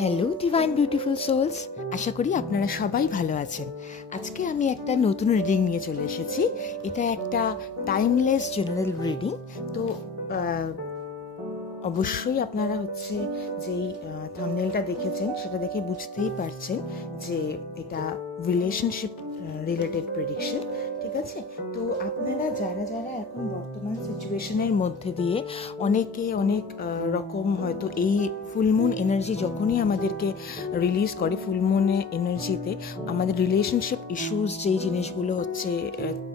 Hello divine beautiful sols, আশা করি আপনারা সবাই ভালো আছেন। আজকে আমি একটা নতুন রিডিং নিয়ে চলে এসেছি। এটা একটা টাইমলেস জেনারেল রিডিং। তো অবশ্যই আপনারা যেই থাম্বনেলটা দেখেছেন সেটা দেখে বুঝতেই পারছেন যে এটা রিলেশনশিপ রিলেটেড প্রেডিকশন, ঠিক আছে? তো আপনারা যারা যারা এখন বর্তমান সিচুয়েশনের মধ্যে দিয়ে অনেকে অনেক রকম হয়তো এই ফুলমুন এনার্জি যখনই আমাদেরকে রিলিজ করে, ফুলমুনে এনার্জিতে আমাদের রিলেশনশিপ ইস্যুস যেই জিনিসগুলো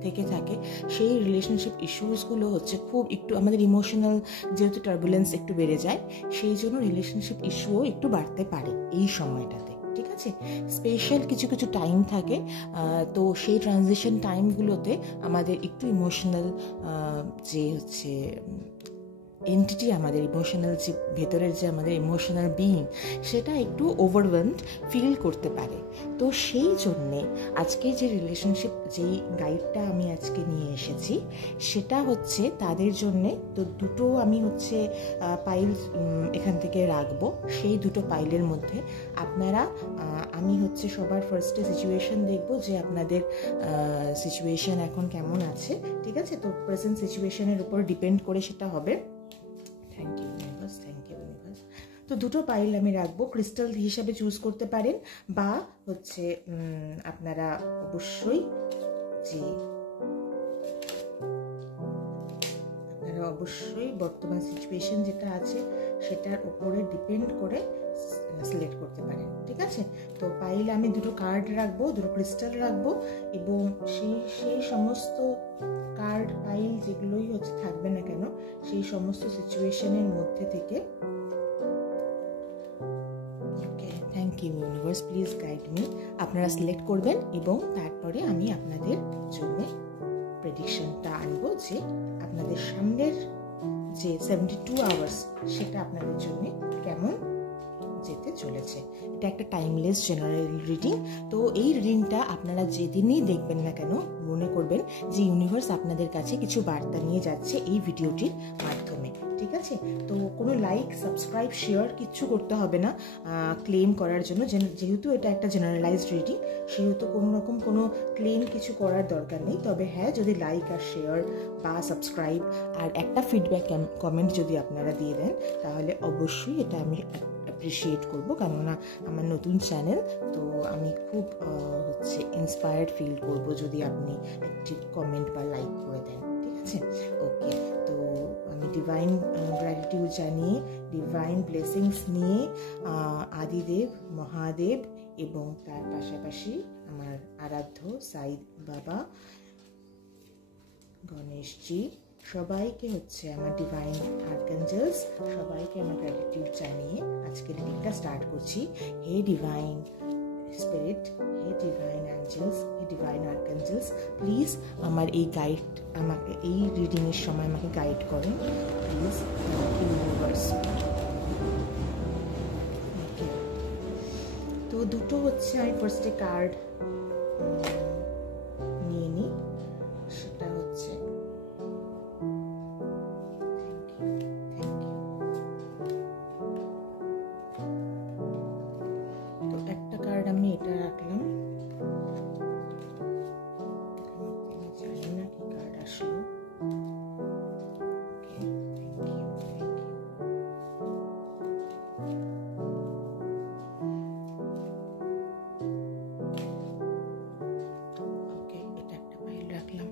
থেকে থাকে, সেই রিলেশনশিপ ইস্যুসগুলো খুব একটু আমাদের ইমোশনাল যেহেতু টার্বুলেন্স একটু বেড়ে যায়, সেই জন্য রিলেশনশিপ ইস্যুও একটু বাড়তে পারে এই সময়টাতে, ঠিক আছে? স্পেশাল কিছু কিছু টাইম থাকে, তো সেই ট্রানজিশন টাইমগুলোতে আমাদের একটু ইমোশনাল যে এন্টিটি, আমাদের ইমোশনাল যে ভেতরের যে আমাদের ইমোশনাল বিইং, সেটা একটু ওভারওয়েলমড ফিল করতে পারে। তো সেই জন্যে আজকে যে রিলেশনশিপ যেই গাইডটা আমি আজকে নিয়ে এসেছি সেটা তাদের জন্যে। তো দুটো আমি পাইল এখান থেকে রাখবো। সেই দুটো পাইলের মধ্যে আপনারা আমি সবার ফার্স্টে সিচুয়েশন দেখবো যে আপনাদের সিচুয়েশন এখন কেমন আছে, ঠিক আছে? তো প্রেজেন্ট সিচুয়েশনের উপর ডিপেন্ড করে সেটা হবে। Thank you universe, thank you universe. তো দুটো পাইল আমি রাখবো, ক্রিস্টাল হিসাবে চুজ করতে পারেন, বা আপনারা অবশ্যই বর্তমান সিচুয়েশন যেটা আছে সেটার উপরে ডিপেন্ড করে সিলেক্ট করতে পারেন, ঠিক আছে? তো পাইল আমি দুটো কার্ড রাখবো, দুটো ক্রিস্টাল রাখবো, এবং সেই সমস্ত কার্ড পাইল যেগুলোই থাকবে না কেন, সেই সমস্ত সিচুয়েশনের মধ্যে থেকে thank you universe, please guide me. আপনারা সিলেক্ট করবেন এবং তারপরে আমি আপনাদের জন্য প্রেডিকশনটা আনবো যে আপনাদের সামনের যে 72 আওয়ার্স সেটা আপনাদের জন্য কেমন যেতে চলেছে। এটা একটা টাইমলেস জেনারেল রিডিং। তো এই রিডিংটা আপনারা যেদিনই দেখবেন না কেন মনে করবেন যে ইউনিভার্স আপনাদের কাছে কিছু বার্তা নিয়ে যাচ্ছে এই ভিডিওটির মাধ্যমে, ঠিক আছে? তো কোনো লাইক, সাবস্ক্রাইব, শেয়ার কিচ্ছু করতে হবে না ক্লেম করার জন্য। যেহেতু এটা একটা জেনারেলাইজড রিডিং, সেহেতু কোনো ক্লেম কিছু করার দরকার নেই। তবে হ্যাঁ, যদি লাইক আর শেয়ার বা সাবস্ক্রাইব আর একটা ফিডব্যাক কমেন্ট যদি আপনারা দিয়ে দেন, তাহলে অবশ্যই এটা আমি অ্যাপ্রিসিয়েট করবো, কেননা আমার নতুন চ্যানেল। তো আমি খুব ইন্সপায়ার্ড ফিল করব যদি আপনি একটি কমেন্ট বা লাইক করে দেন, ঠিক আছে? ওকে, তো আমি ডিভাইন গ্র্যাটিটিউড জানিয়ে, ডিভাইন ব্লেসিংস নিয়ে আদিদেব, মহাদেব এবং তার পাশাপাশি আমার আরাধ্য সাই বাবা, গণেশজি, সবাইকে আমার ডিভাইন আর্কএঞ্জেলস, সবাইকে আমার গ্র্যাটিটিউড জানিয়ে আজকের রিডিংটা স্টার্ট করছি। হে ডিভাইন স্পিরিট, হে ডিভাইন অ্যাঞ্জেলস, হে ডিভাইন আর্কএঞ্জেলস, প্লিজ আমাকে এই রিডিংয়ের সময় আমাকে গাইড করেন, প্লিজ। ইউনিভার্স, ওকে। তো দুটো আমি ফার্স্টে কার্ড নিয়ে নিই। সেটা আমি এটা রাখলাম, জানি না কি কার্ড আসলো। এটা একটা ফাইল রাখলাম,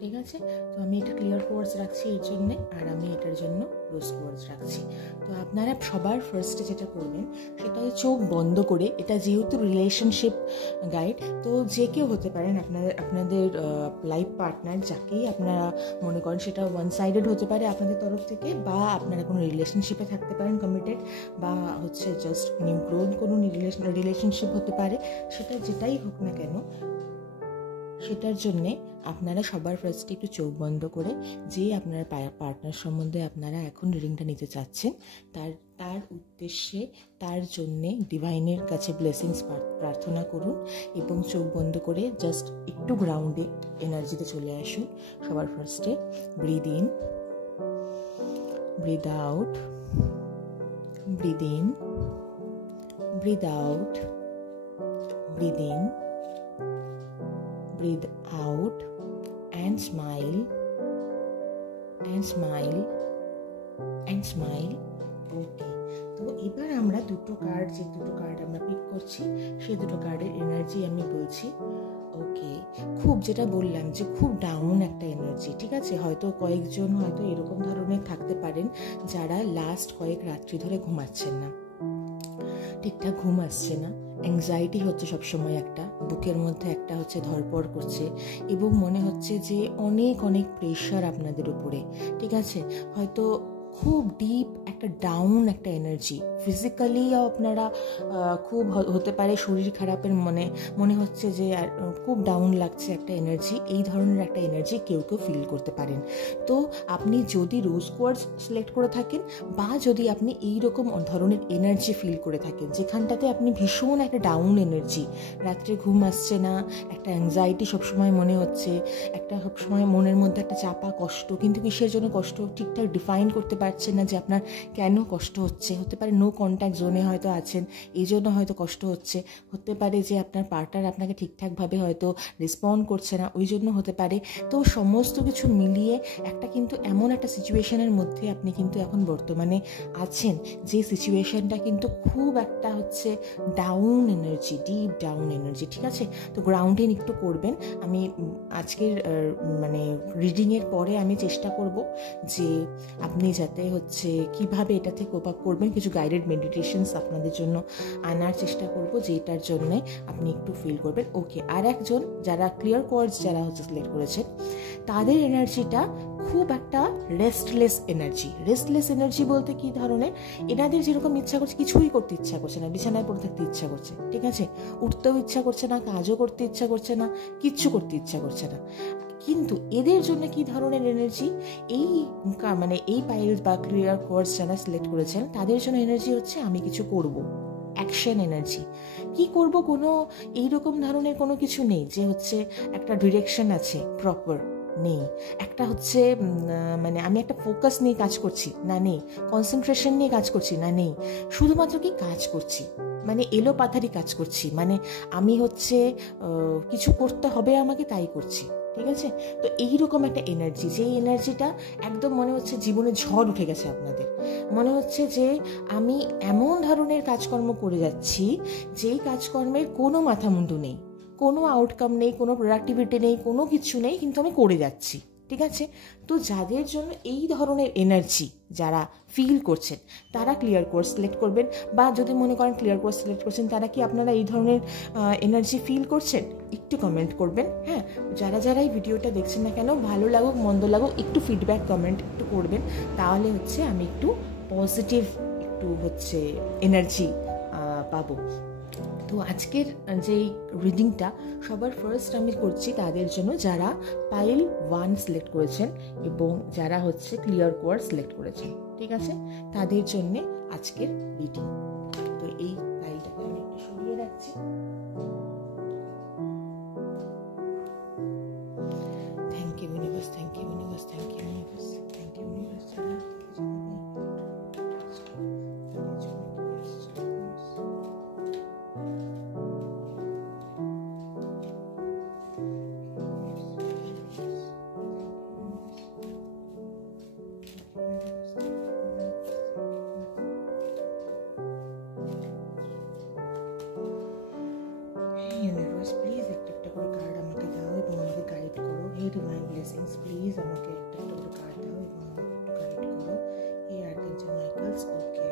ঠিক আছে? তো আমি এটা ক্লিয়ার কোয়ার্টজ রাখছি এর জন্যে, আর আমি এটার জন্য রোজ কোয়ার্টজ রাখছি। তো আপনারা সবার ফার্স্টে যেটা করবেন সেটা চোখ বন্ধ করে, এটা যেহেতু রিলেশনশিপ গাইড, তো যে কেউ হতে পারেন, আপনাদের লাইফ পার্টনার যাকেই আপনারা মনে করেন, সেটা ওয়ান সাইডেড হতে পারে আপনাদের তরফ থেকে, বা আপনারা কোনো রিলেশনশিপে থাকতে পারেন কমিটেড, বা জাস্ট নিউ গ্রোন কোনো রিলেশনশিপ হতে পারে, সেটা যেটাই হোক না কেন, সেটার জন্যে আপনারা সবার ফার্স্টে একটু চোখ বন্ধ করে যে আপনার পার্টনার সম্বন্ধে আপনারা এখন রিডিংটা নিতে চাচ্ছেন, তার উদ্দেশ্যে, তার জন্যে ডিভাইনের কাছে ব্লেসিংস প্রার্থনা করুন, এবং চোখ বন্ধ করে জাস্ট একটু গ্রাউন্ডে এনার্জিতে চলে আসুন। সবার ফার্স্টে breathe in, breathe out, breathe in, breathe out, breathe in, breathe out, and smile, and smile, and smile. ওকে, তো এবার আমরা দুটো কার্ড আমরা পিক করছি, সেই দুটো কার্ডের এনার্জি আমি বলছি। ওকে, খুব যেটা বললাম যে খুব ডাউন একটা এনার্জি, ঠিক আছে? হয়তো কয়েকজন হয়তো এরকম ধরনের থাকতে পারেন যারা লাস্ট কয়েক রাত্রি ধরে ঘুমাচ্ছেন না, ঠিকঠাক ঘুম আসছে না, অ্যাংজাইটি হচ্ছে সবসময়, একটা বুকের মধ্যে একটা হচ্ছে ধরপড় করছে, এবং মনে হচ্ছে যে অনেক অনেক প্রেশার আপনাদের উপরে, ঠিক আছে? হয়তো খুব ডিপ একটা ডাউন একটা এনার্জি, ফিজিক্যালিও আপনারা খুব হতে পারে শরীর খারাপের মনে হচ্ছে যে খুব ডাউন লাগছে একটা এনার্জি, এই ধরনের একটা এনার্জি কেউ কেউ ফিল করতে পারেন। তো আপনি যদি রোজ কোয়ার্টজ সিলেক্ট করে থাকেন, বা যদি আপনি এই রকম ধরনের এনার্জি ফিল করে থাকেন যেখানটাতে আপনি ভীষণ একটা ডাউন এনার্জি, রাত্রে ঘুম আসছে না, একটা অ্যাংজাইটি সবসময় মনে হচ্ছে, একটা সবসময় মনের মধ্যে একটা চাপা কষ্ট, কিন্তু কিসের জন্য কষ্ট ঠিকঠাক ডিফাইন করতে পারছেন না যে আপনার কেন কষ্ট হচ্ছে। হতে পারে নো কন্ট্যাক্ট জোনে হয়তো আছেন, এই জন্য হয়তো কষ্ট হচ্ছে। হতে পারে যে আপনার পার্টনার আপনাকে ঠিকঠাকভাবে হয়তো রেসপন্ড করছে না, ওই জন্য হতে পারে। তো সমস্ত কিছু মিলিয়ে একটা কিন্তু এমন একটা সিচুয়েশনের মধ্যে আপনি কিন্তু এখন বর্তমানে আছেন, যে সিচুয়েশনটা কিন্তু খুব একটা হচ্ছে down energy, deep down energy, ঠিক আছে? তো গ্রাউন্ডিং একটু করবেন। আমি আজকের রিডিংয়ের পরে আমি চেষ্টা করব যে আপনি যাতে হচ্ছে কিভাবে এটা থেকে কোপ আপ করবেন, কিছু গাইডেড মেডিটেশনস আপনাদের জন্য আনার চেষ্টা করব, যেটার জন্যে আপনি একটু ফিল করবেন। ওকে, আর একজন যারা ক্লিয়ার কোয়ার্টজ যারা হচ্ছে সিলেক্ট করেছেন, তাদের এনার্জিটা খুব একটা রেস্টলেস এনার্জি বলতে কি ধরনের, এনাদের যেরকম ইচ্ছা করছে কিছুই করতে ইচ্ছা করছে না, বিছানায় পড়ে থাকতে ইচ্ছা করছে, ঠিক আছে? উঠতেও ইচ্ছা করছে না, কাজও করতে ইচ্ছা করছে না, কিচ্ছু করতে ইচ্ছা করছে না। কিন্তু এদের জন্য কি ধরনের এনার্জি, এই পাইলস বা ক্লিয়ার কোয়ার্টজ যারা সিলেক্ট করেছেন তাদের জন্য এনার্জি হচ্ছে আমি কিছু করব, অ্যাকশন এনার্জি। কি করব, কোনো এইরকম ধরনের কোনো কিছু নেই যে হচ্ছে একটা ডিরেকশন আছে প্রপার, নেই। একটা হচ্ছে আমি একটা ফোকাস নিয়ে কাজ করছি না, নেই। কনসেন্ট্রেশন নিয়ে কাজ করছি না, নেই। শুধুমাত্র কি কাজ করছি, এলোপাথারি কাজ করছি, আমি হচ্ছে কিছু করতে হবে আমাকে, তাই করছি, ঠিক আছে? তো এইরকম একটা এনার্জি, যে এনার্জিটা একদম মনে হচ্ছে জীবনে ঝড় উঠে গেছে আপনাদের, মনে হচ্ছে যে আমি এমন ধরনের কাজকর্ম করে যাচ্ছি যেই কাজকর্মের কোনো মাথা মুন্ডু নেই, কোনো আউটকাম নেই, কোনো প্রোডাক্টিভিটি নেই, কোনো কিছু নেই, কিন্তু আমি করে যাচ্ছি, ঠিক আছে? তো যাদের জন্য এই ধরনের এনার্জি যারা ফিল করছেন তারা ক্লিয়ার কোর্স সিলেক্ট করবেন, বা যদি মনে করেন ক্লিয়ার কোর্স সিলেক্ট করছেন, তারা কি আপনারা এই ধরনের এনার্জি ফিল করছেন একটু কমেন্ট করবেন। হ্যাঁ, যারা এই ভিডিওটা দেখছেন না কেন, ভালো লাগুক মন্দ লাগুক, একটু ফিডব্যাক কমেন্ট একটু করবেন, তাহলে হচ্ছে আমি একটু পজিটিভ একটু হচ্ছে এনার্জি পাবো। তো আজকের যেই রিডিংটা সবার ফার্স্ট আমি করছি তাদের জন্য যারা পাইল 1 সিলেক্ট করেছেন এবং যারা হচ্ছে ক্লিয়ার কোয়ার্টজ সিলেক্ট করেছেন, ঠিক আছে? তাদের জন্য আজকের রিডিং। তো এই পাইলটাকে আমি একটু সরিয়ে রাখছি। Thank you universe, thank you universe, thank you universe, thank you universe. Universe please একটা করে কার্ড আমাকে দাও এবং আমাকে গাইড করো। হে ডিভাইন ব্লেসিংস প্লিজ আমাকে একটা করে কার্ড দাও এবং আমাকে একটু গাইড করো। হে আর্কএঞ্জেল মাইকেলস, ওকে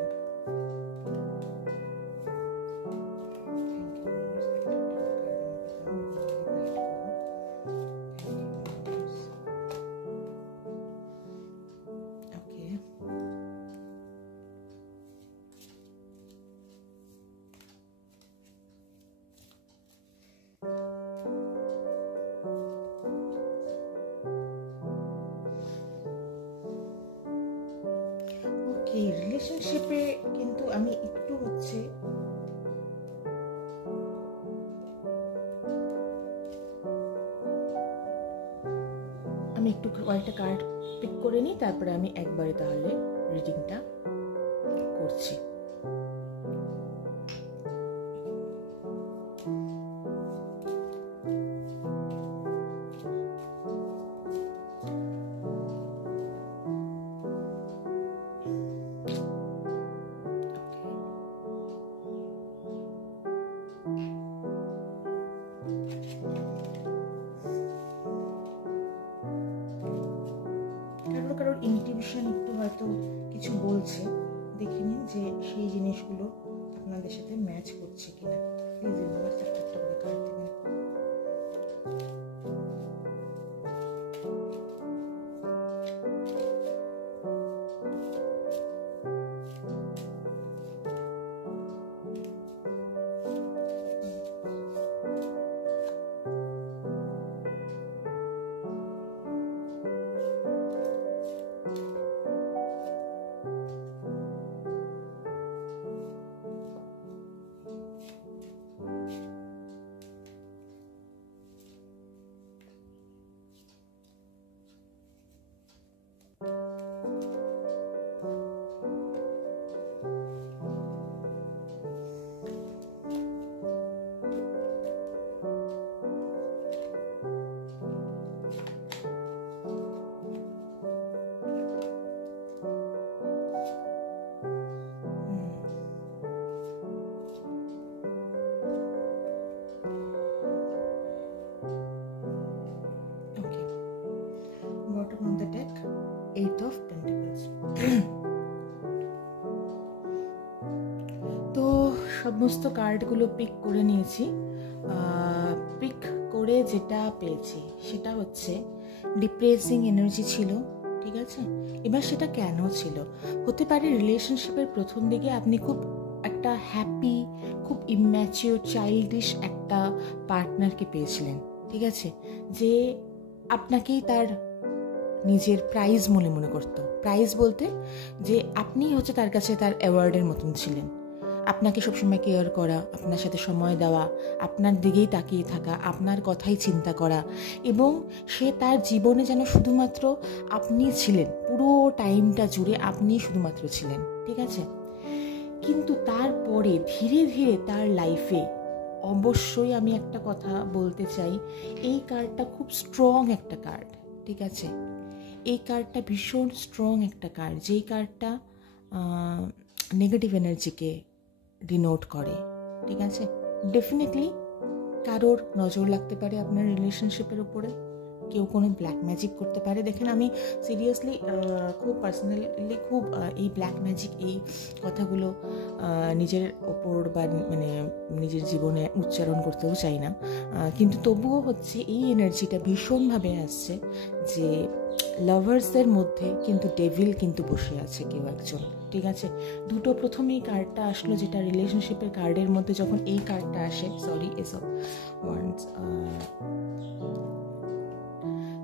এই রিলেশনশিপে কিন্তু আমি একটু হচ্ছে কয়েকটা কার্ড পিক করে নিই, তারপরে আমি একবারে তাহলে রিডিংটা করছি। যে সেই জিনিসগুলো আপনাদের সাথে ম্যাচ করছে কিনা। প্লিজ ইউনিভার্স একটা করে কার্ড দেবেন। Bottom of the deck, 8 of Pentacles. তো সমস্ত কার্ডগুলো পিক করে নিয়েছি। পিক করে যেটা পেয়েছি সেটা হচ্ছে ডিপ্রেসিং এনার্জি ছিল, ঠিক আছে। এবার সেটা কেন ছিল? হতে পারে রিলেশনশিপের প্রথম দিকে আপনি খুব একটা হ্যাপি, খুব ইম্যাচিওর, চাইল্ডিশ একটা পার্টনারকে পেয়েছিলেন, ঠিক আছে, যে আপনাকেই তার নিজের প্রাইজ মনে করতো। প্রাইজ বলতে যে আপনি হচ্ছে তার কাছে তার অ্যাওয়ার্ডের মতন ছিলেন। আপনাকে সবসময় কেয়ার করা, আপনার সাথে সময় দেওয়া, আপনার দিকেই তাকিয়ে থাকা, আপনার কথাই চিন্তা করা, এবং সে তার জীবনে যেন শুধুমাত্র আপনি ছিলেন, পুরো টাইমটা জুড়ে আপনি শুধুমাত্র ছিলেন, ঠিক আছে। কিন্তু তারপরে ধীরে ধীরে তার লাইফে, অবশ্যই আমি একটা কথা বলতে চাই, এই কার্ডটা খুব স্ট্রং একটা কার্ড, ঠিক আছে। এই কার্ডটা ভীষণ স্ট্রং একটা কার্ড, যেই কার্ডটা নেগেটিভ এনার্জিকে ডিনোট করে, ঠিক আছে। ডেফিনেটলি কারোর নজর লাগতে পারে আপনার রিলেশনশিপের উপরে, কেউ কোনো ব্ল্যাক ম্যাজিক করতে পারে। দেখেন, আমি সিরিয়াসলি খুব পার্সোনালি খুব এই ব্ল্যাক ম্যাজিক, এই কথাগুলো নিজের ওপর বা মানে নিজের জীবনে উচ্চারণ করতেও চাই না, কিন্তু তবুও হচ্ছে এই এনার্জিটা ভীষণভাবে আসছে যে লাভার্সদের মধ্যে কিন্তু ডেভিল কিন্তু বসে আছে কেউ একজন, ঠিক আছে। দুটো প্রথমেই কার্ডটা আসলো, যেটা রিলেশনশিপের কার্ডের মধ্যে যখন এই কার্ডটা আসে, সরি এসব ওয়ান্স,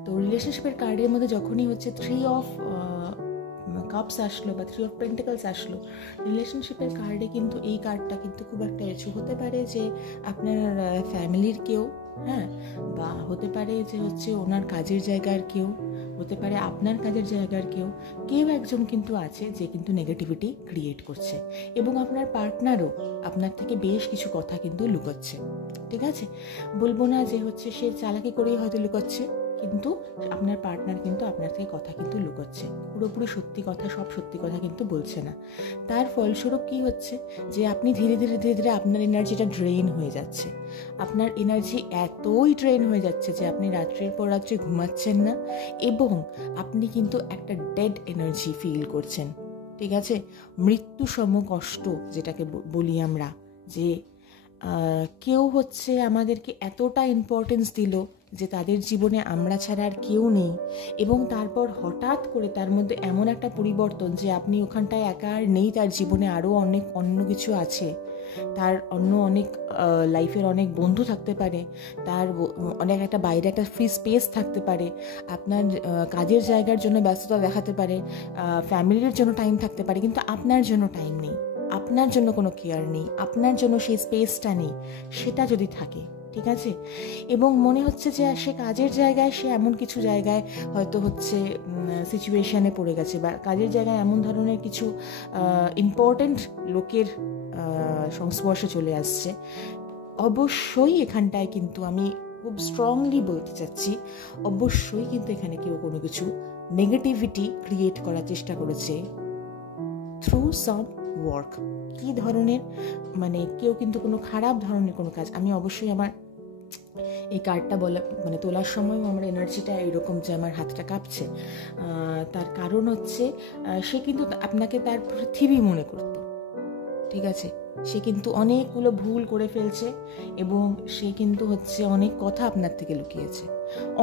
তো রিলেশনশিপের কার্ডের মধ্যে যখনই হচ্ছে 3 অফ কাপস আসলো বা 3 অফ পেন্টিকলস আসলো রিলেশনশিপের কার্ডে, কিন্তু এই কার্ডটা কিন্তু খুব একটা ইস্যু হতে পারে যে আপনার ফ্যামিলির কেউ, হ্যাঁ, বা হতে পারে যে হচ্ছে ওনার কাজের জায়গার কেউ, হতে পারে আপনার কাজের জায়গার কেউ একজন কিন্তু আছে যে কিন্তু নেগেটিভিটি ক্রিয়েট করছে, এবং আপনার পার্টনারও আপনার থেকে বেশ কিছু কথা কিন্তু লুকোচ্ছে, ঠিক আছে। বলবো না যে হচ্ছে সে চালাকি করেই হয়তো লুকোচ্ছে, কিন্তু আপনার পার্টনার কিন্তু আপনার থেকে কথা কিন্তু লুকোচ্ছে, পুরোপুরি সত্যি কথা, সব সত্যি কথা কিন্তু বলছে না। তার ফলস্বরূপ কি হচ্ছে যে আপনি ধীরে ধীরে আপনার এনার্জিটা ড্রেন হয়ে যাচ্ছে। আপনার এনার্জি এতই ড্রেন হয়ে যাচ্ছে যে আপনি রাত্রের পর রাত্রে ঘুমাচ্ছেন না, এবং আপনি কিন্তু একটা ডেড এনার্জি ফিল করছেন, ঠিক আছে। মৃত্যুসম কষ্ট যেটাকে বলি আমরা, যে কেউ হচ্ছে আমাদেরকে এতটা ইম্পর্টেন্স দিল যে তাদের জীবনে আমরা ছাড়া আর কেউ নেই, এবং তারপর হঠাৎ করে তার মধ্যে এমন একটা পরিবর্তন যে আপনি ওখানটায় একা আর নেই, তার জীবনে আরও অন্য কিছু আছে, তার অনেক লাইফের অনেক বন্ধু থাকতে পারে, তার অনেক একটা বাইরে একটা ফ্রি স্পেস থাকতে পারে, আপনার কাজের জায়গার জন্য ব্যস্ততা দেখাতে পারে, ফ্যামিলির জন্য টাইম থাকতে পারে, কিন্তু আপনার জন্য টাইম নেই, আপনার জন্য কোনো কেয়ার নেই, আপনার জন্য সেই স্পেসটা নেই, সেটা যদি থাকে, ঠিক আছে। এবং মনে হচ্ছে যে সে কাজের জায়গায়, সে এমন কিছু জায়গায় হয়তো হচ্ছে সিচুয়েশানে পড়ে গেছে, বা কাজের জায়গায় এমন ধরনের কিছু ইম্পর্টেন্ট লোকের সংস্পর্শে চলে আসছে। অবশ্যই এখানটায় কিন্তু আমি খুব স্ট্রংলি বলতে চাচ্ছি, অবশ্যই কিন্তু এখানে কেউ কোনো কিছু নেগেটিভিটি ক্রিয়েট করার চেষ্টা করেছে থ্রু সাম ওয়ার্ক। কী ধরনের, মানে কেউ কিন্তু কোনো খারাপ ধরনের কোনো কাজ, আমি অবশ্যই আমার এই কার্ডটা তোলার সময় আমার এনার্জিটা এরকম যে আমার হাতটা কাঁপছে, তার কারণ হচ্ছে সে কিন্তু আপনাকে তার পৃথিবী মনে করতো, ঠিক আছে, সে কিন্তু অনেকগুলো ভুল করে ফেলছে এবং সে কিন্তু হচ্ছে অনেক কথা আপনার থেকে লুকিয়েছে,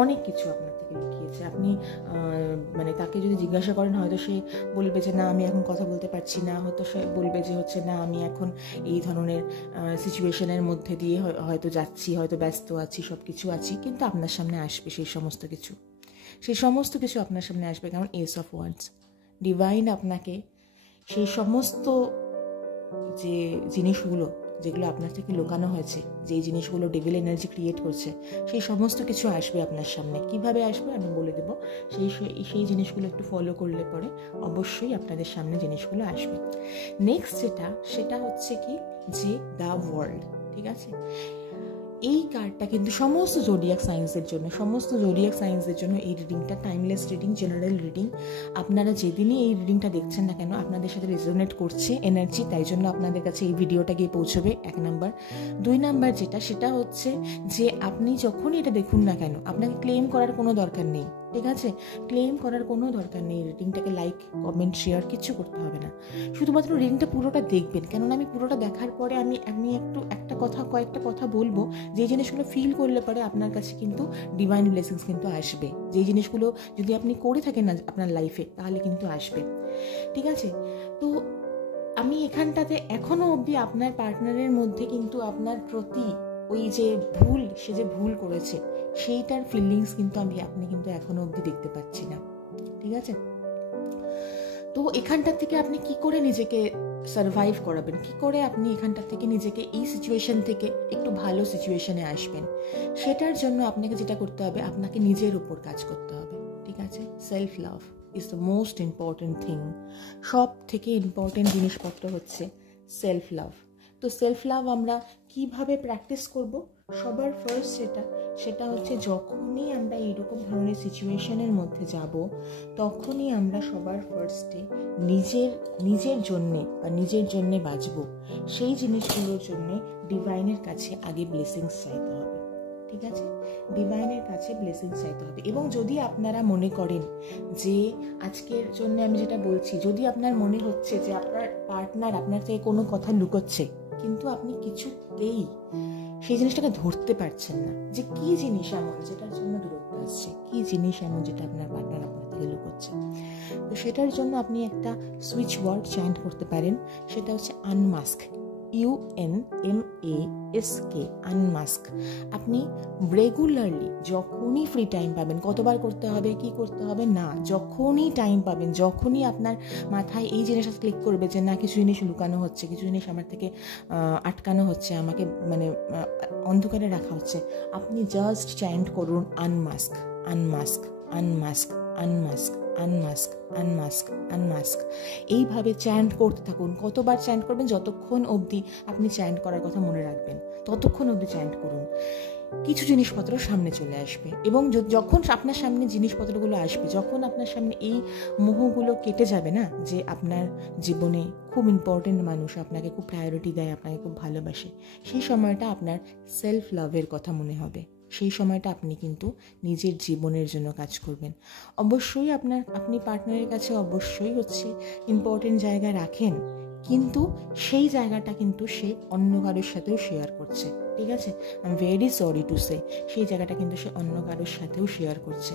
অনেক কিছু আপনার থেকে লুকিয়েছে। আপনি মানে তাকে যদি জিজ্ঞাসা করেন হয়তো সে বলবে যে না আমি এখন কথা বলতে পারছি না, হয়তো সে বলবে যে হচ্ছে না আমি এখন এই ধরনের সিচুয়েশনের মধ্যে দিয়ে হয়তো যাচ্ছি, হয়তো ব্যস্ত আছি, সব কিছু আছি, কিন্তু আপনার সামনে আসবে সেই সমস্ত কিছু আপনার সামনে আসবে। কারণ এস অফ ওয়ান্ডস, ডিভাইন আপনাকে সেই সমস্ত যে জিনিসগুলো যেগুলো আপনার থেকে লুকানো হয়েছে, যেই জিনিসগুলো ডেভিল এনার্জি ক্রিয়েট করছে, সেই সমস্ত কিছু আসবে আপনার সামনে। কিভাবে আসবে আমি বলে দেবো। সেই জিনিসগুলো একটু ফলো করলে পরে অবশ্যই আপনাদের সামনে জিনিসগুলো আসবে। নেক্সট সেটা হচ্ছে কি যে দ্য ওয়ার্ল্ড। ঠিক আছে, এই কার্ডটা কিন্তু সমস্ত জোডিয়াক সায়েন্সের জন্য এই রিডিংটা টাইমলেস রিডিং, জেনারেল রিডিং। আপনারা যেদিনই এই রিডিংটা দেখছেন না কেন আপনাদের সাথে রেজোনেট করছে এনার্জি, তাই জন্য আপনাদের কাছে এই ভিডিওটা গিয়ে পৌঁছবে, 1 নাম্বার। 2 নাম্বার সেটা হচ্ছে যে আপনি যখনই এটা দেখুন না কেন আপনাকে ক্লেম করার কোনো দরকার নেই। ঠিক আছে, ক্লেম করার কোনো দরকার নেই। রিডিংটাকে লাইক, কমেন্ট, শেয়ার কিচ্ছু করতে হবে না, শুধুমাত্র রিডিংটা পুরোটা দেখবেন। কেননা আমি পুরোটা দেখার পরে আমি কয়েকটা কথা বলবো, যে জিনিসগুলো ফিল করলে পরে আপনার কাছে কিন্তু ডিভাইন ব্লেসিংস কিন্তু আসবে। যেই জিনিসগুলো যদি আপনি করে থাকেন না আপনার লাইফে তাহলে কিন্তু আসবে। ঠিক আছে, তো আমি এখানটাতে এখনো অবধি আপনার পার্টনারের মধ্যে কিন্তু আপনার প্রতি ওই যে সে যে ভুল করেছে সেইটার ফিলিংস কিন্তু আপনি কিন্তু এখনো অবধি দেখতে পাচ্ছি না। ঠিক আছে, তো এখানটার থেকে আপনি কি করে নিজেকে সারভাইভ করাবেন, কি করে আপনি এখানটার থেকে নিজেকে এই সিচুয়েশন থেকে একটু ভালো সিচুয়েশনে আসবেন, সেটার জন্য আপনাকে যেটা করতে হবে, আপনাকে নিজের উপর কাজ করতে হবে। ঠিক আছে, self love is the most important thing. সব থেকে ইম্পর্টেন্ট জিনিসপত্র হচ্ছে সেলফ লাভ। তো সেলফ লাভ আমরা কিভাবে প্র্যাকটিস করব? সবার ফার্স্ট সেটা হচ্ছে যখনই আমরা এইরকম ধরনের সিচুয়েশনের মধ্যে যাব তখনই আমরা সবার ফার্স্টে নিজের জন্যে বাঁচব, সেই জিনিসগুলোর জন্য ডিভাইনের কাছে আগে ব্লেসিংস চাইতে হবে। ঠিক আছে, ডিভাইনের কাছে ব্লেসিংস চাইতে হবে। এবং যদি আপনারা মনে করেন যে আজকের জন্য আমি যেটা বলছি, যদি আপনার মনে হচ্ছে যে আপনার পার্টনার আপনার থেকে কোনো কথা লুকোচ্ছে কিন্তু আপনি কিছুতেই সেই জিনিসটাকে ধরতে পারছেন না, যে কি জিনিস এমন যেটার জন্য দূরত্ব আসছে, কি জিনিস এমন যেটা আপনার পার্টনার আপনার থেকে লুকোচ্ছে, তো সেটার জন্য আপনি একটা সুইচ ওয়ার্ড চ্যান্ট করতে পারেন। সেটা হচ্ছে আনমাস্ক, UNMASK, আনমাস্ক। আপনি রেগুলারলি যখনই ফ্রি টাইম পাবেন, কতবার করতে হবে, কি করতে হবে না, যখনই টাইম পাবেন, যখনই আপনার মাথায় এই জিনিসটা ক্লিক করবে যে না কিছু জিনিস লুকানো হচ্ছে, কিছু জিনিস আমার থেকে আটকানো হচ্ছে, আমাকে মানে অন্ধকারে রাখা হচ্ছে, আপনি জাস্ট চ্যান্ট করুন unmask, unmask, unmask, unmask, unmask, unmask, unmask. এইভাবে চ্যান্ট করতে থাকুন। কতবার চ্যান্ট করবেন? যতক্ষণ অবধি আপনি চ্যান্ট করার কথা মনে রাখবেন ততক্ষণ অবধি চ্যান্ট করুন। কিছু জিনিসপত্র সামনে চলে আসবে এবং যখন আপনার সামনে জিনিসপত্রগুলো আসবে, যখন আপনার সামনে এই মোহগুলো কেটে যাবে না, যে আপনার জীবনে খুব ইম্পর্টেন্ট মানুষ আপনাকে খুব প্রায়োরিটি দেয়, আপনাকে খুব ভালোবাসে, সেই সময়টা আপনার সেলফ লাভের কথা মনে হবে। সেই সময়টা আপনি কিন্তু নিজের জীবনের জন্য কাজ করবেন। অবশ্যই আপনি পার্টনারের কাছে অবশ্যই হচ্ছে ইম্পর্টেন্ট জায়গা রাখেন, কিন্তু সেই জায়গাটা কিন্তু সে অন্য কারোর সাথেও শেয়ার করছে। ঠিক আছে, I am very sorry to say, সেই জায়গাটা কিন্তু সে অন্য কারোর সাথেও শেয়ার করছে।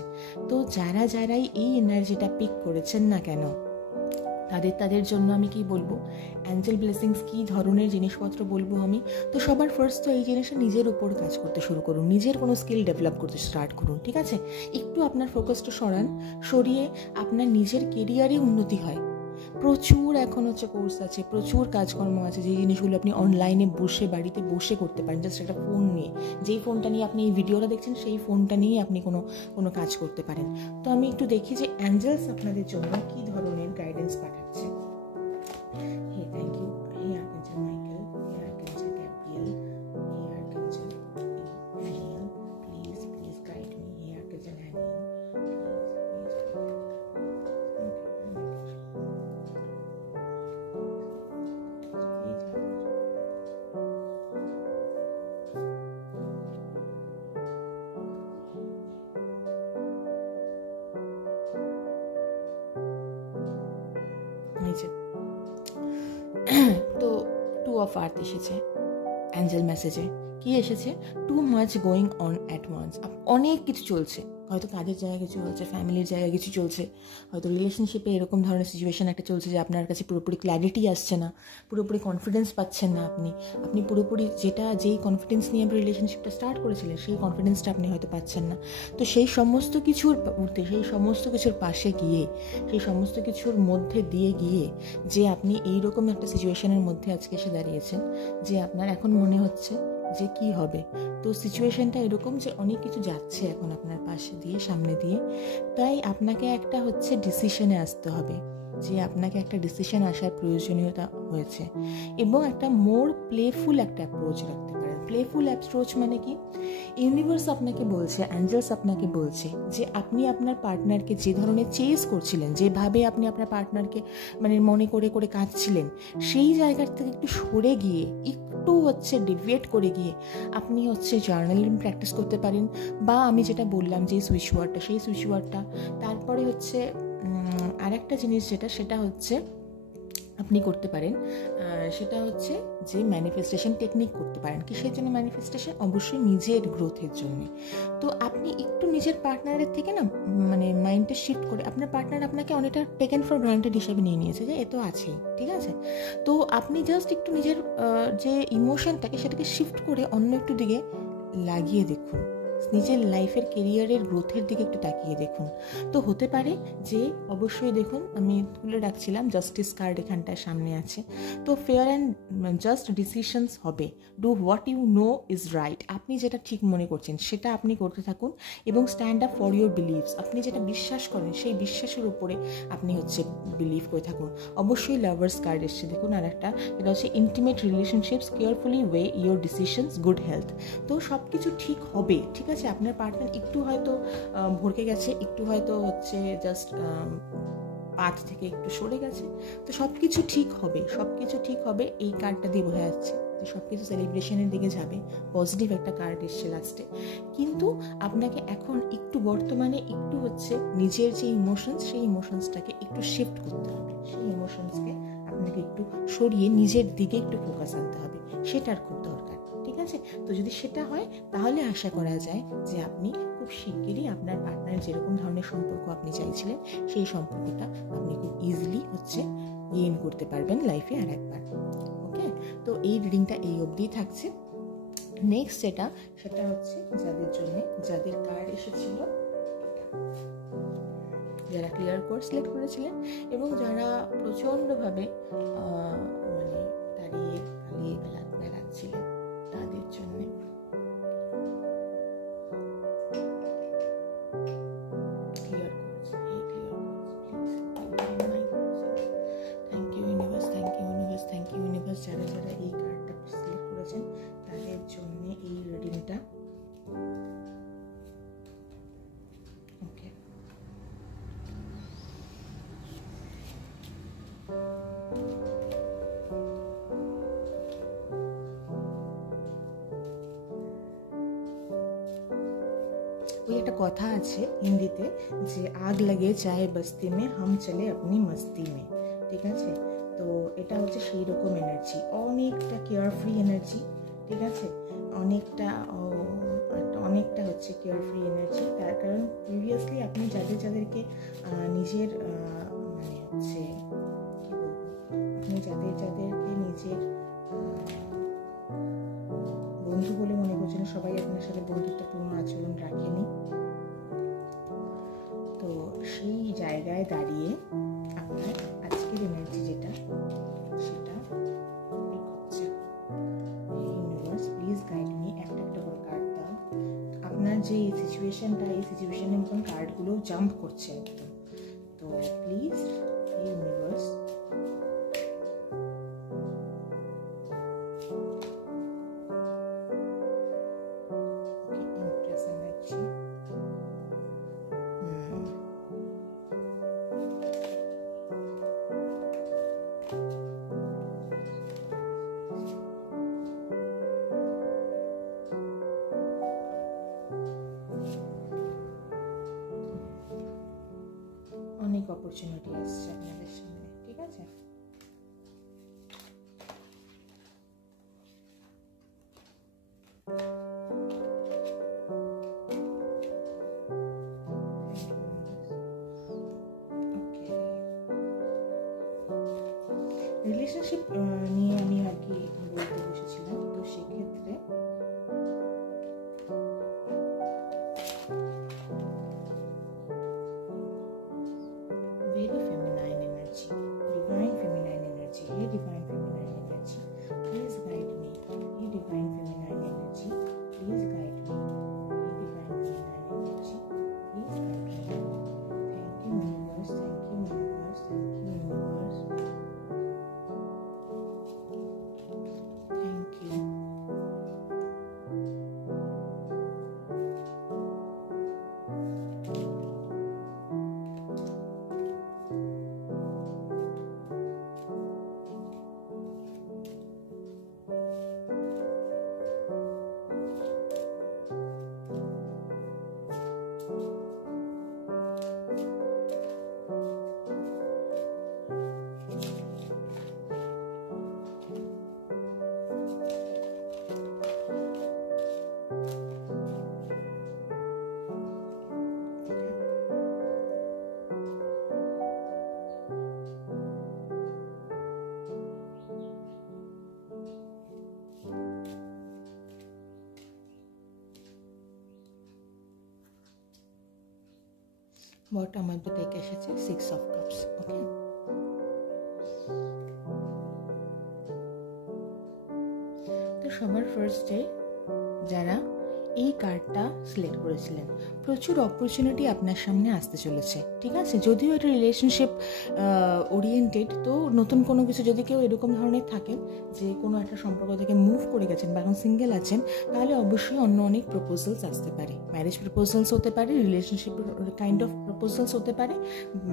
তো যারাই এই এনার্জিটা পিক করেছেন না কেন, তাদের জন্য আমি কি বলবো, অ্যাঞ্জেল ব্লেসিংস কী ধরনের জিনিসপত্র বলবো আমি। তো সবার ফার্স্ট তো এই জিনিসটা নিজের উপর কাজ করতে শুরু করুন, নিজের কোনো স্কিল ডেভেলপ করতে স্টার্ট করুন। ঠিক আছে, একটু আপনার ফোকাসটা সরিয়ে আপনার নিজের কেরিয়ারে উন্নতি হয়। প্রচুর এখন হচ্ছে কোর্স আছে, প্রচুর কাজকর্ম আছে, যে জিনিসগুলো আপনি অনলাইনে বাড়িতে বসে করতে পারেন, জাস্ট একটা ফোন নিয়ে। যেই ফোনটা নিয়ে আপনি এই ভিডিওটা দেখছেন সেই ফোনটা নিয়ে আপনি কোনো কাজ করতে পারেন। তো আমি একটু দেখি যে অ্যাঞ্জেলস আপনাদের জন্য কী ধরনের গাইডেন্স পাঠাচ্ছে। হে থ্যাংক ইউ, হে আর্কাঞ্জেল মাইকেল, হে আর্কাঞ্জেল গ্যাব্রিয়েল, হে archangel Haniel, please guide me, হে আর্কাঞ্জেল হ্যানিয়েল, অফ আর্থ এসেছে অ্যাঞ্জেল মেসেজে। কি এসেছে? Too much going on at once. অনেক কিছু চলছে, হয়তো কাজের জায়গায় কিছু চলছে, ফ্যামিলির জায়গায় কিছু চলছে, হয়তো রিলেশনশিপে এরকম ধরনের সিচুয়েশান একটা চলছে যে আপনার কাছে পুরোপুরি ক্ল্যারিটি আসছে না, পুরোপুরি কনফিডেন্স পাচ্ছেন না। আপনি পুরোপুরি যেই কনফিডেন্স নিয়ে আপনি রিলেশনশিপটা স্টার্ট করেছিলেন সেই কনফিডেন্সটা আপনি হয়তো পাচ্ছেন না। তো সেই সমস্ত কিছুর উঠতে, সেই সমস্ত কিছুর পাশে গিয়ে, সেই সমস্ত কিছুর মধ্যে দিয়ে গিয়ে যে আপনি এইরকম একটা সিচুয়েশানের মধ্যে আজকে এসে দাঁড়িয়েছেন যে আপনার এখন মনে হচ্ছে যে কি হবে। তো সিচুয়েশনটা এরকম যে অনেক কিছু যাচ্ছে এখন আপনার পাশে দিয়ে, সামনে দিয়ে। তাই আপনাকে একটা ডিসিশনে আসতে হবে, যে আপনাকে একটা ডিসিশন আসার প্রয়োজনীয়তা হয়েছে, এবং একটা মোর প্লেফুল একটা অ্যাপ্রোচ রাখতে পারেন। প্লেফুল অ্যাপ্রোচ মানে কি? ইউনিভার্স আপনাকে বলছে, অ্যাঞ্জেলস আপনাকে বলছে যে আপনি আপনার পার্টনারকে যে ধরনের চেস করছিলেন, যেভাবে আপনি আপনার পার্টনারকে মনে করে করে কাঁদছিলেন, সেই জায়গার থেকে একটু সরে গিয়ে, একটু ডিভিয়েট করে গিয়ে আপনি জার্নালিং প্র্যাকটিস করতে পারেন। বা আমি যেটা বললাম যে সুইচ ওয়ার্ডটা, সেই সুইচ ওয়ার্ডটা, তারপরে আর একটা জিনিস সেটা আপনি করতে পারেন, সেটা যে ম্যানিফেস্টেশন টেকনিক করতে পারেন। কিসের জন্য ম্যানিফেস্টেশন? অবশ্যই নিজের গ্রোথের জন্য। তো আপনি একটু নিজের পার্টনারের থেকে মাইন্ডটা শিফট করে, আপনার পার্টনার আপনাকে অনেকটা টেকেন ফর গ্রান্টেড হিসেবে নিয়ে নিয়েছে যে এ তো আছেই, ঠিক আছে। তো আপনি জাস্ট একটু নিজের যে ইমোশনটাকে, সেটাকে শিফট করে অন্য একটু দিকে লাগিয়ে দেখুন, নিজের লাইফের কেরিয়ারের গ্রোথের দিকে একটু তাকিয়ে দেখুন। তো হতে পারে যে, অবশ্যই দেখুন, আমি তুলে রাখছিলাম জাস্টিস কার্ড এখানটায় সামনে আছে। তো ফেয়ার অ্যান্ড জাস্ট ডিসিশনস হবে। Do what you know is right. আপনি যেটা ঠিক মনে করছেন সেটা আপনি করতে থাকুন, এবং stand up for your believes. আপনি যেটা বিশ্বাস করেন সেই বিশ্বাসের উপরে আপনি বিলিভ করে থাকুন। অবশ্যই লাভার্স কার্ড এসছে দেখুন, আর একটা এটা intimate relationships, carefully way your decisions, good health. তো সব কিছু ঠিক হবে, ঠিক আছে। আপনার পার্টনার একটু হয়তো ভরকে গেছে, একটু হয়তো জাস্ট পাথ থেকে একটু সরে গেছে, তো সব কিছু ঠিক হবে, সব কিছু ঠিক হবে। এই কার্ডটা দিয়ে বোঝা যাচ্ছে যে সব কিছু সেলিব্রেশনের দিকে যাবে। পজিটিভ একটা কার্ড এসছে লাস্টে। কিন্তু আপনাকে এখন একটু বর্তমানে একটু নিজের যে ইমোশনস, সেই ইমোশনসটাকে একটু শিফট করতে হবে। সেই ইমোশনসকে আপনাকে একটু সরিয়ে নিজের দিকে একটু ফোকাস আনতে হবে, সেটার খুব দরকার, ঠিক আছে। তো যদি সেটা হয়, তাহলে আশা করা যায় যে আপনি খুব শিগগিরই আপনার পার্টনার যেরকম ধরনের সম্পর্ক আপনি চাইছিলেন, সেই সম্পর্কটা আপনি খুব ইজিলি গেইন করতে পারবেন লাইফে আর একবার। ওকে, তো এই রিডিংটা এই অবধিই থাকছে। নেক্সট সেটা যাদের জন্য, যাদের কার্ড এসেছিল, যারা ক্লিয়ার কোর্স সিলেক্ট করেছিলেন এবং যারা প্রচণ্ডভাবে দাঁড়িয়ে পালিয়ে বেড়াচ্ছিলেন, তাদের জন্য ক্লিয়ার কোর্স। এই clear course thank you universe, thank you universe, thank you universe. যারা যারা এই কার্ডটা সিলেক্ট করেছেন তাদের জন্য এই রিডিংটা। ওকে, ওই একটা কথা আছে হিন্দিতে যে আগ লাগে চায় বস্তি মে, হাম চলে আপনি মস্তি মে, ঠিক আছে। তো এটা সেই রকম এনার্জি, অনেকটা কেয়ারফ্রি এনার্জি, ঠিক আছে। অনেকটা কেয়ারফ্রি এনার্জি। তার কারণ প্রিভিয়াসলি আপনি যাদেরকে নিজের আপনি যাদেরকে নিজের বন্ধু বলে মনে করছেন, সবাই আপনার সাথে বন্ধুত্বপূর্ণ আচরণ রাখেনি। তো সেই জায়গায় দাঁড়িয়ে আপনার আজকের এনার্জি যেটা, সেটা হচ্ছে ইউনিভার্স প্লিজ গাইড মি। একটা করে কার্ড দাও। আপনার যে এই সিচুয়েশনটা, এই সিচুয়েশনের মতন কার্ডগুলো জাম্প করছে একদম। তো প্লিজ ইউনিভার্স অনেক অপরচুনিটি আসছে আপনাদের সামনে, ঠিক আছে। রিলেশনশিপ নিয়ে আমি আর কি বলতে বসেছিলাম। তো সেক্ষেত্রে very feminine energy, divine feminine energy. Hey divine feminine energy, please guide me. Hey divine feminine energy, please guide me. Hey divine feminine energy, please guide me. Thank you universe, thank you universe, thank you universe. Thank you. বট আমার থেকে এসেছে 6 of cups. ওকে, তো সবার ফার্স্টে যারা এই কার্ডটা select করেছিলেন, প্রচুর অপরচুনিটি আপনার সামনে আসতে চলেছে। ঠিক আছে, যদিও এটা রিলেশনশিপ ওরিয়েন্টেড, তো নতুন কোনো কিছু যদি কেউ এরকম ধরনের থাকেন যে কোনো একটা সম্পর্ক থেকে মুভ করে গেছেন বা এখন সিঙ্গেল আছেন, তাহলে অবশ্যই অন্য অনেক প্রপোজালস আসতে পারে। ম্যারেজ প্রপোজালস হতে পারে, রিলেশনশিপ কাইন্ড অফ প্রপোজালস হতে পারে,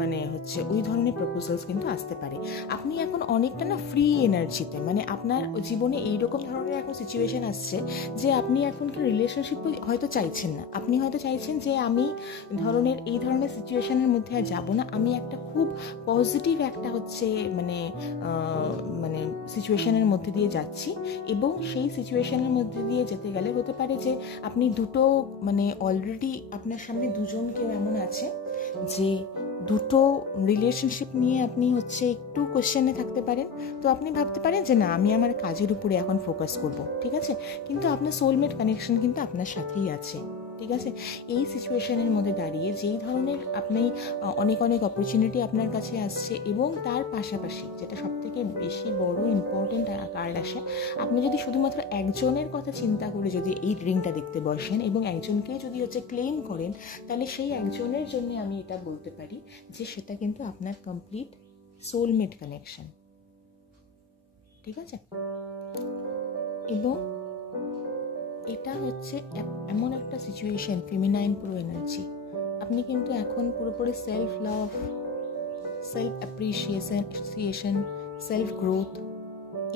মানে হচ্ছে ওই ধরনের প্রপোজালস কিন্তু আসতে পারে। আপনি এখন অনেকটা না ফ্রি এনার্জিতে, মানে আপনার জীবনে এইরকম ধরনের এখন সিচুয়েশন আসছে যে আপনি এখন কি রিলেশনশিপ হয়তো চাইছেন না, আপনি হয়তো চাইছেন যে আমি ধরনের এই ধরনের সিচুয়েশনের মধ্যে আর যাবো না, আমি একটা খুব পজিটিভ একটা হচ্ছে মানে মানে সিচুয়েশনের মধ্যে দিয়ে যাচ্ছি। এবং সেই সিচুয়েশনের মধ্যে দিয়ে যেতে গেলে হতে পারে যে আপনি দুটো মানে অলরেডি আপনার সামনে দুজন কেউ এমন আছে যে দুটো রিলেশনশিপ নিয়ে আপনি হচ্ছে একটু কোশ্চেনে থাকতে পারেন। তো আপনি ভাবতে পারেন যে না, আমি আমার কাজের উপরে এখন ফোকাস করব, ঠিক আছে, কিন্তু আপনার সোলমেট কানেকশন কিন্তু আপনার সাথেই আছে। ঠিক আছে, এই সিচুয়েশনের মধ্যে দাঁড়িয়ে যেই ধরনের আপনি অনেক অনেক অপরচুনিটি আপনার কাছে আসছে, এবং তার পাশাপাশি যেটা সবথেকে বেশি বড় ইম্পর্টেন্ট কার্ড আসে, আপনি যদি শুধুমাত্র একজনের কথা চিন্তা করে যদি এই রিংটা দেখতে বসেন এবং একজনকে যদি হচ্ছে ক্লেম করেন, তাহলে সেই একজনের জন্য আমি এটা বলতে পারি যে সেটা কিন্তু আপনার কমপ্লিট সোলমেট কানেকশন। ঠিক আছে, এবং এটা হচ্ছে এমন একটা সিচুয়েশন, ফেমিনাইন পুরো এনার্জি, আপনি কিন্তু এখন পুরোপুরি self love, self appreciation, self growth,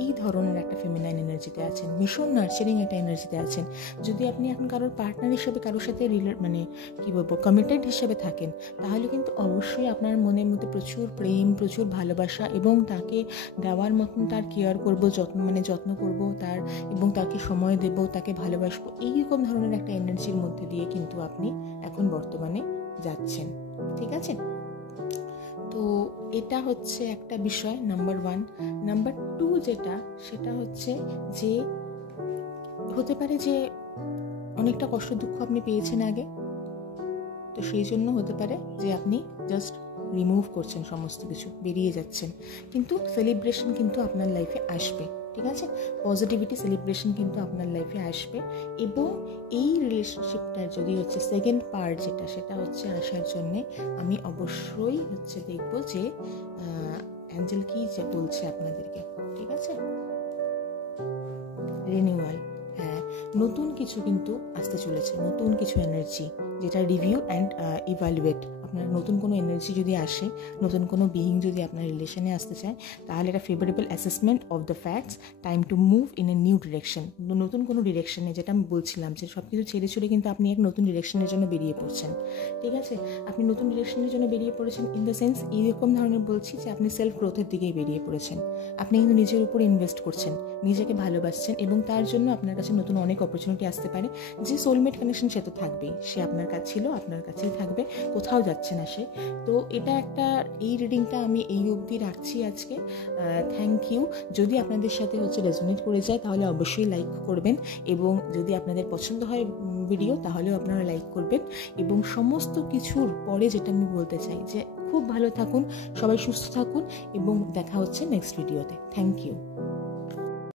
এই ধরনের একটা ফেমিনাইন এনার্জিতে আছেন, ভীষণ নার্চারিং একটা এনার্জিতে আছেন। যদি আপনি এখন কারোর পার্টনার হিসেবে কারোর সাথে মানে কী বলবো কমিটেড হিসেবে থাকেন, তাহলে কিন্তু অবশ্যই আপনার মনের মধ্যে প্রচুর প্রেম, প্রচুর ভালোবাসা, এবং তাকে দেওয়ার মতন তার কেয়ার করবো, যত্ন করবো তার, এবং তাকে সময় দেব, তাকে ভালোবাসবো, এইরকম ধরনের একটা এনার্জির মধ্যে দিয়ে কিন্তু আপনি এখন বর্তমানে যাচ্ছেন। ঠিক আছে, তো এটা হচ্ছে একটা বিষয় নাম্বার 1। নাম্বার 2 যেটা, সেটা হচ্ছে যে হতে পারে যে অনেকটা কষ্ট দুঃখ আপনি পেয়েছেন আগে, তো সেই জন্য হতে পারে যে আপনি জাস্ট রিমুভ করছেন, সমস্ত কিছু বেরিয়ে যাচ্ছেন, কিন্তু সেলিব্রেশন কিন্তু আপনার লাইফে আসবে। ঠিক আছে, পজিটিভিটি সেলিব্রেশন কিন্তু আপনার লাইফে আসবে। এবং এই রিলেশনশিপটার যদি হচ্ছে সেকেন্ড পার্ট যেটা, সেটা হচ্ছে আসার জন্যে আমি অবশ্যই হচ্ছে দেখব যে অ্যাঞ্জেল কি যে বলছে আপনাদেরকে। ঠিক আছে, রিনিউয়াল, হ্যাঁ, নতুন কিছু কিন্তু আসতে চলেছে, নতুন কিছু এনার্জি, যেটা রিভিউ অ্যান্ড ইভ্যালুয়েট। আপনার নতুন কোনো এনার্জি যদি আসে, নতুন কোনো বিইং যদি আপনার রিলেশনে আসতে চায়, তাহলে এটা favourable assessment of the facts, time to move in a new direction. নতুন কোনো ডিরেকশনে, যেটা আমি বলছিলাম যে সব কিছু ছেড়ে ছুড়ে কিন্তু আপনি এক নতুন ডিরেকশনের জন্য বেরিয়ে পড়ছেন। ঠিক আছে, আপনি নতুন ডিরেকশনের জন্য বেরিয়ে পড়েছেন ইন দ্য সেন্স এইরকম ধরনের বলছি যে আপনি সেলফ গ্রোথের দিকেই বেরিয়ে পড়েছেন। আপনি কিন্তু নিজের উপর ইনভেস্ট করছেন, নিজেকে ভালোবাসছেন, এবং তার জন্য আপনার কাছে নতুন অনেক অপরচুনিটি আসতে পারে। যে সোলমেট কানেকশন সে তো থাকবেই, সে আপনার কাছে ছিল, আপনার কাছেই থাকবে, কোথাও যাচ্ছে পাচ্ছে না সে। তো এটা একটা, এই রিডিংটা আমি এই অবধি রাখছি আজকে। Thank you. যদি আপনাদের সাথে রেজোনেট করে যায় তাহলে অবশ্যই লাইক করবেন, এবং যদি আপনাদের পছন্দ হয় ভিডিও তাহলেও আপনারা লাইক করবেন। এবং সমস্ত কিছুর পরে যেটা আমি বলতে চাই যে খুব ভালো থাকুন, সবাই সুস্থ থাকুন, এবং দেখা হচ্ছে নেক্সট ভিডিওতে। Thank you.